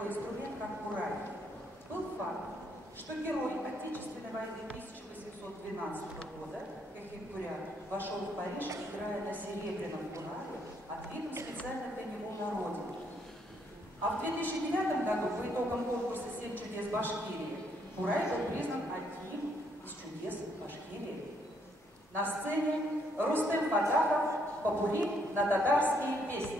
такой инструмент, как курай. Был факт, что герой Отечественной войны 1812 года, Кахекурян, вошел в Париж, играя на серебряном кураре, отвитом специально для него на родину. А в 2009 году, по итогам конкурса «7 чудес Башкирии», курай был признан одним из чудес Башкирии. На сцене Рустем Фатахов «Попурри на татарские песни».